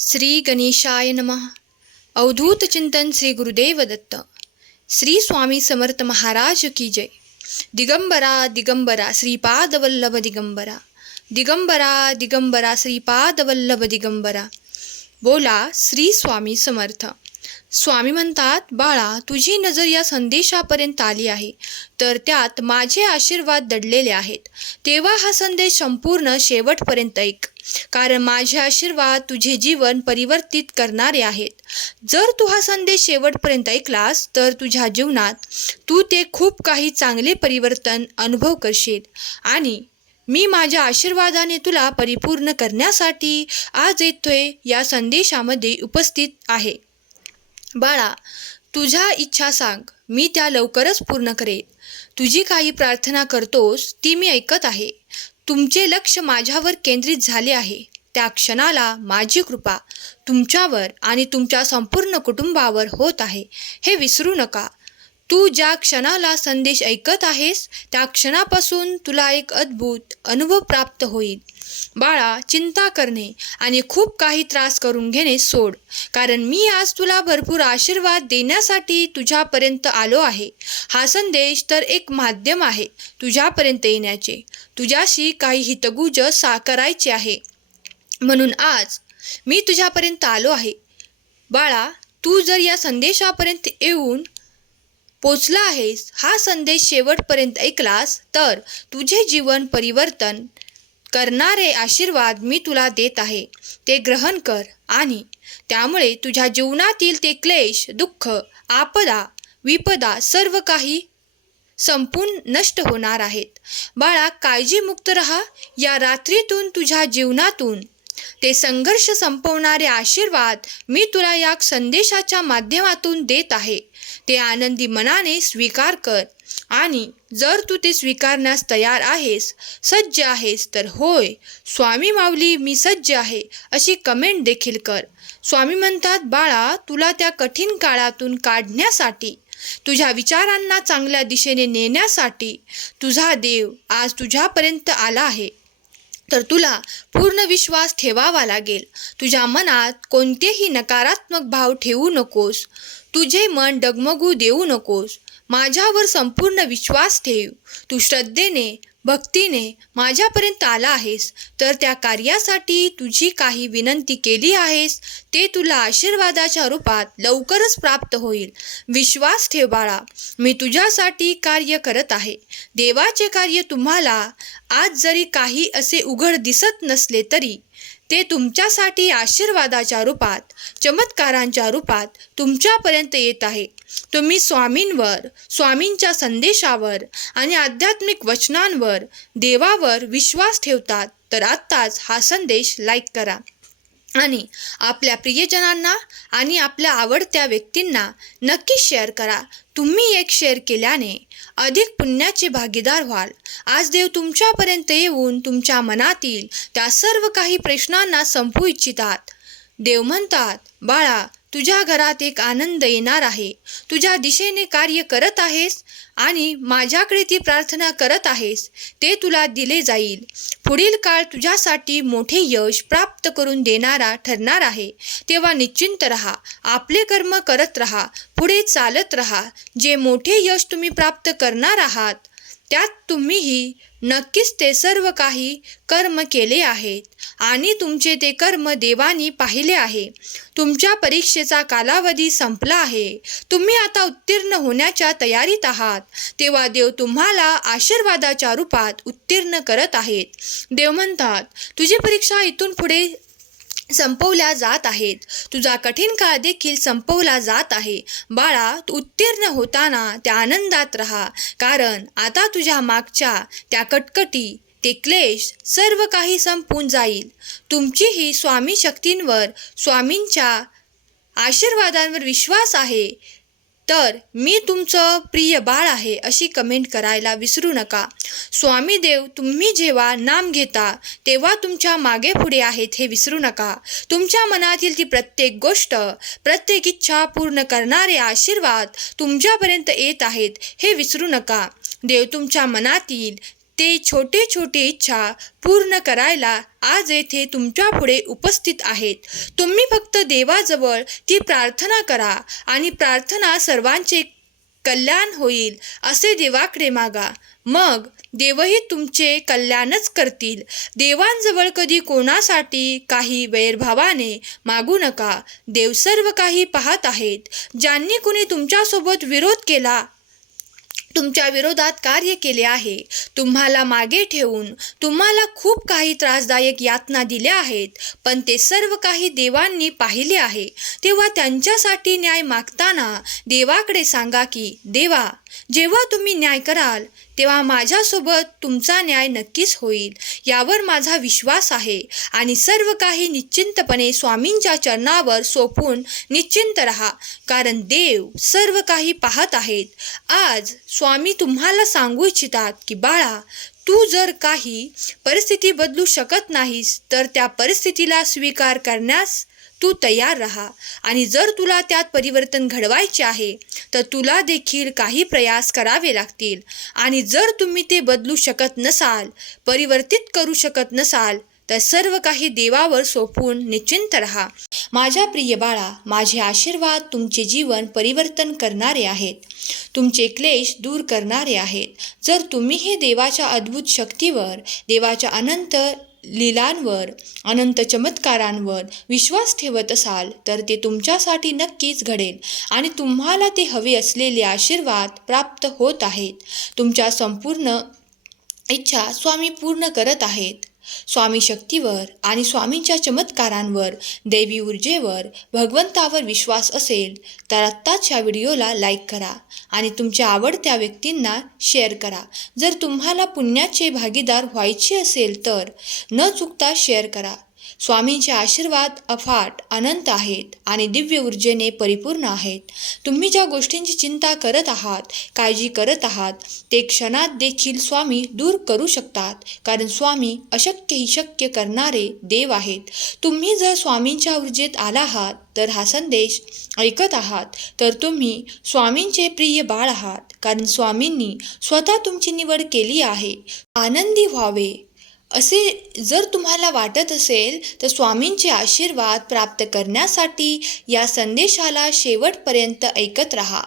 श्री गणेशाय नमः. अवधूत चिंतन श्री गुरुदेव दत्त. श्री स्वामी समर्थ महाराज की जय. दिगंबरा दिगंबरा श्रीपादवल्लभ दिगंबरा. दिगंबरा दिगंबरा श्रीपादवल्लभ दिगंबरा. बोला श्री स्वामी समर्थ. स्वामी म्हणतात बाळा तुझी नजर या संदेशापर्यंत आली आहे. तर त्यात माझे आशीर्वाद दडलेले आहेत. तेव्हा हा संदेश संपूर्ण शेवटपर्यंत ऐक. कारण माझे आशीर्वाद तुझे जीवन परिवर्तित करणारे आहेत. जर तू हा संदेश शेवटपर्यंत ऐकलास तर तुझ्या जीवनात तू ते खूप काही चांगले परिवर्तन अनुभव करशील. आणि मी माझ्या आशीर्वादाने तुला परिपूर्ण करण्यासाठी आज येतोय या संदेशामध्ये उपस्थित आहे. बाळा तुझ्या इच्छा सांग. मी त्या लवकरच पूर्ण करेन. तुझी काही प्रार्थना करतोस ती मी ऐकत आहे. तुमचे लक्ष माझ्यावर केंद्रित झाले आहे. त्या क्षणाला माझी कृपा तुमच्यावर आणि तुमच्या संपूर्ण कुटुंबावर होत आहे. हे विसरू नका. तू ज्या क्षणाला संदेश ऐकत आहेस त्या क्षणापासून तुला एक अद्भुत अनुभव प्राप्त होईल. बाळा चिंता करणे आणि खूप काही त्रास करून घेणे सोड. कारण मी आज तुला भरपूर आशीर्वाद देण्यासाठी तुझ्यापर्यंत आलो आहे. हा संदेश तर एक माध्यम आहे तुझ्यापर्यंत येण्याचे. तुझ्याशी काही हितगुज सा करायचे आहे. म्हणून आज मी तुझ्यापर्यंत आलो आहे. बाळा तू जर या संदेशापर्यंत येऊन पोचला आहेस हा संदेश शेवटपर्यंत ऐकलास तर तुझे जीवन परिवर्तन करणारे आशीर्वाद मी तुला देत आहे. ते ग्रहण कर आणि त्यामुळे तुझ्या जीवनातील ते क्लेश दुःख आपदा विपदा सर्व काही संपून नष्ट होणार आहेत. बाळा काळजीमुक्त रहा. या रात्रीतून तुझ्या जीवनातून ते संघर्ष संपवणारे आशीर्वाद मी तुला या संदेशाच्या माध्यमातून देत आहे. ते आनंदी मनाने स्वीकार कर. आणि जर तू ते स्वीकारण्यास तयार आहेस सज्ज आहेस तर होय स्वामी माऊली मी सज्ज आहे अशी कमेंट देखील कर. स्वामी म्हणतात बाळा तुला त्या कठीण काळातून काढण्यासाठी तुझ्या विचारांना चांगल्या दिशेने नेण्यासाठी तुझा देव आज तुझ्यापर्यंत आला आहे. तर तुला पूर्ण विश्वास ठेवावा लागेल. तुझ्या मनात कोणतेही नकारात्मक भाव ठेवू नकोस. तुझे मन डगमगू देऊ नकोस. माझ्यावर संपूर्ण विश्वास ठेव. तू श्रद्धेने भक्तीने माझ्यापर्यंत आला आहेस तर त्या कार्यासाठी तुझी काही विनंती केली आहेस ते तुला आशीर्वादाच्या रूपात लवकरच प्राप्त होईल. विश्वास ठेव बाळा मी तुझ्यासाठी कार्य करत आहे. देवाचे कार्य तुम्हाला आज जरी काही असे उघड दिसत नसले तरी ते तुमच्यासाठी आशीर्वादाच्या रूपात चमत्कारांच्या रूपात तुमच्यापर्यंत येत आहे. तुम्ही स्वामींवर स्वामींच्या संदेशावर आणि आध्यात्मिक वचनांवर देवावर विश्वास ठेवतात तर आत्ताच हा संदेश लाईक करा. आणि आपल्या प्रियजनांना आणि आपल्या आवडत्या व्यक्तींना नक्की शेअर करा. तुम्ही एक शेअर केल्याने अधिक पुण्याचे भागीदार व्हाल. आज देव तुमच्यापर्यंत येऊन तुमच्या मनातील त्या सर्व काही प्रश्नांना संपू इच्छितात. देव म्हणतात बाळा तुझ्या घरात एक आनंद येणार आहे. तुझ्या दिशेने कार्य करत आहेस आणि माझ्याकडे ती प्रार्थना करत आहेस. ते तुला दिले जाईल. पुढील काळ तुझ्यासाठी मोठे यश प्राप्त करून देणारा ठरणार आहे. तेव्हा निश्चिंत रहा. आपले कर्म करत रहा. पुढे चालत रहा. जे मोठे यश तुम्ही प्राप्त करणार आहात त्यात तुम्हीही नक्कीच ते सर्व काही कर्म केले आहेत. आणि तुमचे ते कर्म देवानी पाहिले आहे. तुमच्या परीक्षेचा कालावधी संपला आहे. तुम्ही आता उत्तीर्ण होण्याच्या तयारीत आहात. तेव्हा देव तुम्हाला आशीर्वादाच्या रूपात उत्तीर्ण करत आहेत. देव म्हणतात तुझी परीक्षा इथून पुढे संपवल्या जात आहेत. तुझा कठीण काळ देखील संपवला जात आहे. बाळा तू उत्तीर्ण होताना त्या आनंदात राहा. कारण आता तुझ्या मागच्या त्या कटकटी ते क्लेश सर्व काही संपून जाईल. तुमची ही स्वामी शक्तींवर स्वामींच्या आशीर्वादांवर विश्वास आहे. तर मी तुमचं प्रिय बाळ आहे अशी कमेंट करायला विसरू नका. स्वामी देव तुम्ही जेव्हा नाम घेता तेव्हा तुमच्या मागे पुढे आहेत हे विसरू नका. तुमच्या मनातील ती प्रत्येक गोष्ट प्रत्येक इच्छा पूर्ण करणारे आशीर्वाद तुमच्यापर्यंत येत आहेत हे विसरू नका. देव तुमच्या मनातील ते छोटे छोटे इच्छा पूर्ण करायला आज येथे तुमच्यापुढे उपस्थित आहेत. तुम्ही फक्त देवाजवळ ती प्रार्थना करा आणि प्रार्थना सर्वांचे कल्याण होईल असे देवाकडे मागा. मग देवही तुमचे कल्याणच करतील. देवांजवळ कधी कोणासाठी काही वैरभावाने मागू नका. देव सर्व काही पाहत आहेत. ज्यांनी कुणी तुमच्यासोबत विरोध केला तुमच्या विरोधात कार्य केले आहे. तुम्हाला मागे ठेवून तुम्हाला खूप काही त्रासदायक यातना दिल्या आहेत पण ते सर्व काही देवांनी पाहिले आहे. तेव्हा त्यांच्यासाठी न्याय मागताना देवाकडे सांगा की देवा जेव्हा तुम्ही न्याय कराल तेव्हा माझ्यासोबत तुमचा न्याय नक्कीच होईल यावर माझा विश्वास आहे. आणि सर्व काही निश्चिंतपणे स्वामींच्या चरणावर सोपून निश्चिंत रहा कारण देव सर्व काही पाहत आहेत. आज स्वामी तुम्हाला सांगू इच्छितात की बाळा तू जर काही परिस्थिती बदलू शकत नाहीस तर त्या परिस्थितीला स्वीकार करण्यास तू तयार राहा. आणि जर तुला त्यात परिवर्तन घडवायचे आहे तर तुला देखील काही प्रयास करावे लागतील. आणि जर तुम्ही ते बदलू शकत नसाल परिवर्तित करू शकत नसाल तर सर्व काही देवावर सोपून निश्चिंत राहा. माझ्या प्रिय बाळा माझे आशीर्वाद तुमचे जीवन परिवर्तन करणारे आहेत. तुमचे क्लेश दूर करणारे आहेत. जर तुम्ही हे देवाच्या अद्भुत शक्तीवर देवाच्या अनंत लीलांवर अनंत चमत्कारांवर विश्वास ठेवत असाल तर ते तुमच्यासाठी नक्कीच घडेल आणि तुम्हाला ते हवे असलेले आशीर्वाद प्राप्त होत आहेत. तुमच्या संपूर्ण इच्छा स्वामी पूर्ण करत आहेत. स्वामी शक्तीवर आणि स्वामींच्या चमत्कारांवर देवी ऊर्जेवर भगवंतावर विश्वास असेल तर आत्ताच ह्या व्हिडिओला लाईक करा आणि तुमच्या आवडत्या व्यक्तींना शेअर करा. जर तुम्हाला पुण्याचे भागीदार व्हायचे असेल तर न चुकता शेअर करा. स्वामींचे आशीर्वाद अफाट अनंत आहेत आणि दिव्य ऊर्जेने परिपूर्ण आहेत. तुम्ही ज्या गोष्टींची चिंता करत आहात काळजी करत आहात ते क्षणात देखील स्वामी दूर करू शकतात. कारण स्वामी अशक्य ही शक्य करणारे देव आहेत. तुम्ही जर स्वामींच्या ऊर्जेत आला आहात तर हा संदेश ऐकत आहात तर तुम्ही स्वामींचे प्रिय बाळ आहात. कारण स्वामींनी स्वतः तुमची निवड केली आहे. आनंदी व्हावे. असे जर तुम्हाला वाटत असेल तर स्वामींचे आशीर्वाद प्राप्त करण्यासाठी या संदेशाला शेवटपर्यंत ऐकत राहा.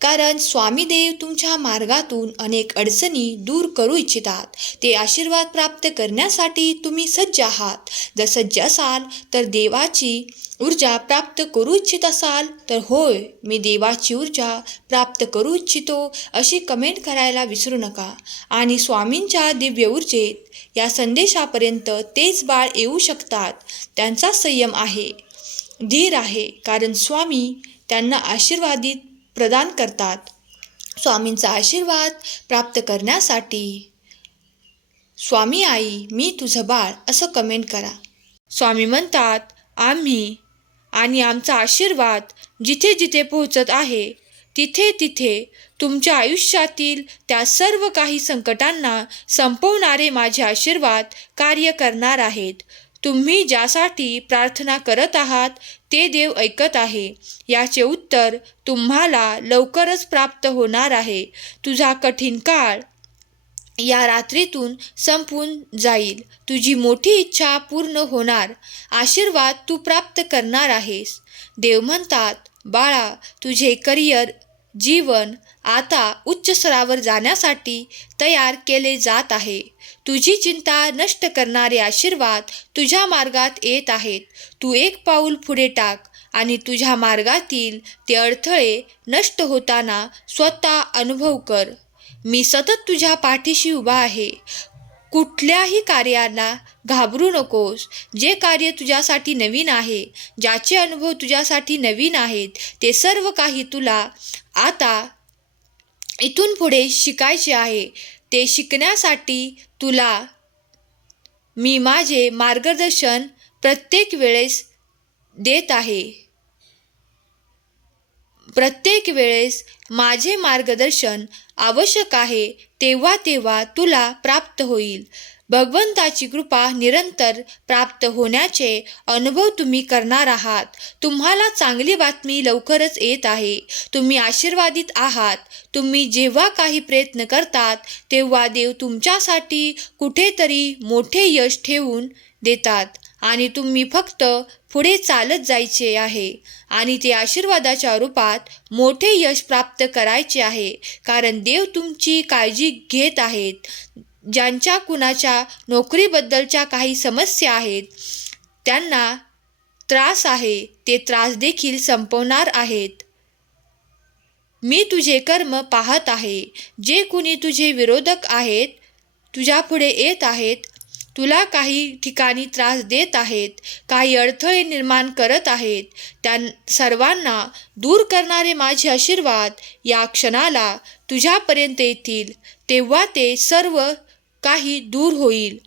कारण स्वामीदेव तुमच्या मार्गातून अनेक अडचणी दूर करू इच्छितात. ते आशीर्वाद प्राप्त करण्यासाठी तुम्ही सज्ज आहात. जर सज्ज असाल तर देवाची ऊर्जा प्राप्त करू इच्छित असाल तर होय मी देवाची ऊर्जा प्राप्त करू इच्छितो अशी कमेंट करायला विसरू नका. आणि स्वामींच्या दिव्य ऊर्जेत या संदेशापर्यंत तेच बाळ येऊ शकतात. त्यांचा संयम आहे. धीर आहे कारण स्वामी त्यांना आशीर्वादित प्रदान करतात. स्वामींचा आशीर्वाद प्राप्त करण्यासाठी स्वामी आई मी तुझं बाळ असं कमेंट करा. स्वामी म्हणतात आम्ही आणि आमचा आशीर्वाद जिथे जिथे पोहोचत आहे तिथे तिथे तुमच्या आयुष्यातील त्या सर्व काही संकटांना संपवणारे माझे आशीर्वाद कार्य करणार आहेत. तुम्ही ज्यासाठी प्रार्थना करत आहात ते देव ऐकत आहे. याचे उत्तर तुम्हाला लवकरच प्राप्त होणार आहे. तुझा कठीण काळ या रात्रीतून संपून जाईल. तुझी मोठी इच्छा पूर्ण होणार. आशीर्वाद तू प्राप्त करणार आहेस. देव म्हणतात बाळा तुझे करिअर जीवन आता उच्च स्तरावर जाण्यासाठी तयार केले जात आहे. तुझी चिंता नष्ट करणारे आशीर्वाद तुझ्या मार्गात येत आहेत. तू एक पाऊल पुढे टाक आणि तुझ्या मार्गातील ते अडथळे नष्ट होताना स्वतः अनुभव कर. मी सतत तुझ्या पाठीशी उभा आहे. कुठल्याही कार्याला घाबरू नकोस. जे कार्य तुझ्यासाठी नवीन आहे ज्याचे अनुभव तुझ्यासाठी नवीन आहेत ते सर्व काही तुला आता इथून पुढे शिकायचे आहे. ते शिकण्यासाठी तुला मी माझे मार्गदर्शन प्रत्येक वेळेस देत आहे. प्रत्येक वेळेस माझे मार्गदर्शन आवश्यक आहे तेव्हा तेव्हा तुला प्राप्त होईल. भगवंताची कृपा निरंतर प्राप्त होण्याचे अनुभव तुम्ही करणार आहात. तुम्हाला चांगली बातमी लवकरच येत आहे. तुम्ही आशीर्वादित आहात. तुम्ही जेव्हा काही प्रयत्न करतात तेव्हा देव तुमच्यासाठी कुठेतरी मोठे यश ठेवून देतात. आणि तुम्ही फक्त पुढे चालत जायचे आहे. आणि ते आशीर्वादाच्या रूपात मोठे यश प्राप्त करायचे आहे. कारण देव तुमची काळजी घेत आहेत. ज्यांच्या कुणाच्या नोकरीबद्दलच्या काही समस्या आहेत त्यांना त्रास आहे. ते त्रास देखील संपवणार आहेत. मी तुझे कर्म पाहत आहे. जे कुणी तुझे विरोधक आहेत तुझ्यापुढे येत आहेत तुला काही ठिकाणी त्रास देत आहेत काही अडथळे निर्माण करत आहेत त्या सर्वांना दूर करणारे माझे आशीर्वाद या क्षणाला तुझ्यापर्यंत येतील तेव्हा ते सर्व काही दूर होईल.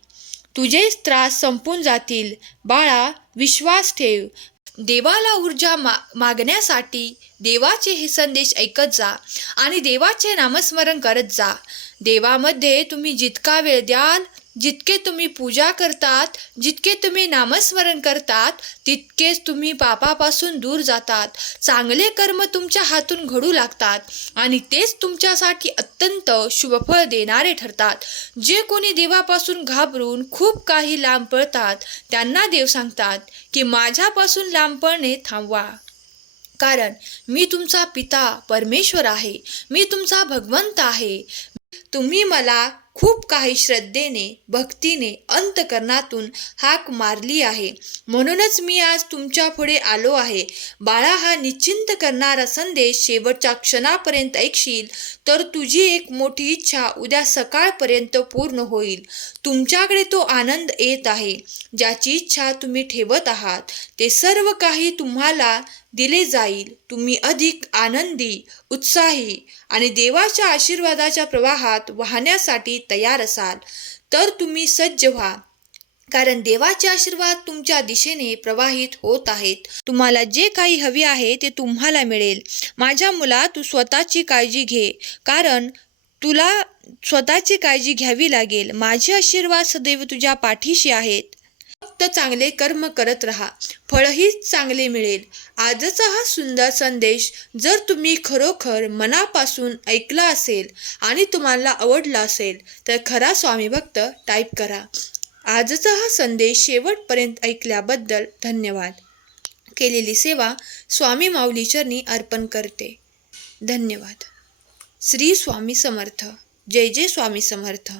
तुझे त्रास संपून जातील. बाळा विश्वास ठेव. देवाला ऊर्जा मा मागण्यासाठी देवाचे हे संदेश ऐकत जा आणि देवाचे नामस्मरण करत जा. देवामध्ये तुम्ही जितका वेळ द्याल जितके तुम्ही पूजा करतात जितके तुम्ही नामस्मरण करतात तितकेच तुम्ही पापापासून दूर जातात. चांगले कर्म तुमच्या हातून घडू लागतात आणि तेच तुमच्यासाठी अत्यंत शुभफळ देणारे ठरतात. जे कोणी देवापासून घाबरून खूप काही लांब पळतात त्यांना देव सांगतात की माझ्यापासून लांब पळणे थांबवा. कारण मी तुमचा पिता परमेश्वर आहे. मी तुमचा भगवंत आहे. तुम्ही मला खूप काही श्रद्धेने भक्तीने अंतकरणातून हाक मारली आहे. म्हणूनच मी आज तुमच्यापुढे आलो आहे. बाळा हा निश्चिंत करणारा संदेश शेवटच्या क्षणापर्यंत ऐकशील तर तुझी एक मोठी इच्छा उद्या सकाळपर्यंत पूर्ण होईल. तुमच्याकडे तो आनंद येत आहे. ज्याची इच्छा तुम्ही ठेवत आहात ते सर्व काही तुम्हाला दिले जाईल. तुम्ही अधिक आनंदी उत्साही आणि देवाच्या आशीर्वादाच्या प्रवाहात वाहण्यासाठी तयार असाल. तर तुम्ही सज्ज व्हा. कारण देवाचे आशीर्वाद तुमच्या दिशेने प्रवाहित होत आहेत. तुम्हाला जे काही हवे आहे ते तुम्हाला मिळेल. माझ्या मुला तू स्वतःची काळजी घे. कारण तुला स्वतःची काळजी घ्यावी लागेल. माझे आशीर्वाद सदैव तुझ्या पाठीशी आहेत. चांगले कर्म करत राहा. फळही चांगले मिळेल. आजचा हा सुंदर संदेश जर तुम्ही खरोखर मनापासून ऐकला असेल आणि तुम्हाला आवडला असेल तर खरा स्वामी भक्त टाईप करा. आजचा हा संदेश शेवटपर्यंत ऐकल्याबद्दल धन्यवाद. केलेली सेवा स्वामी माऊलीचरणी अर्पण करते. धन्यवाद. श्री स्वामी समर्थ. जय जय स्वामी समर्थ.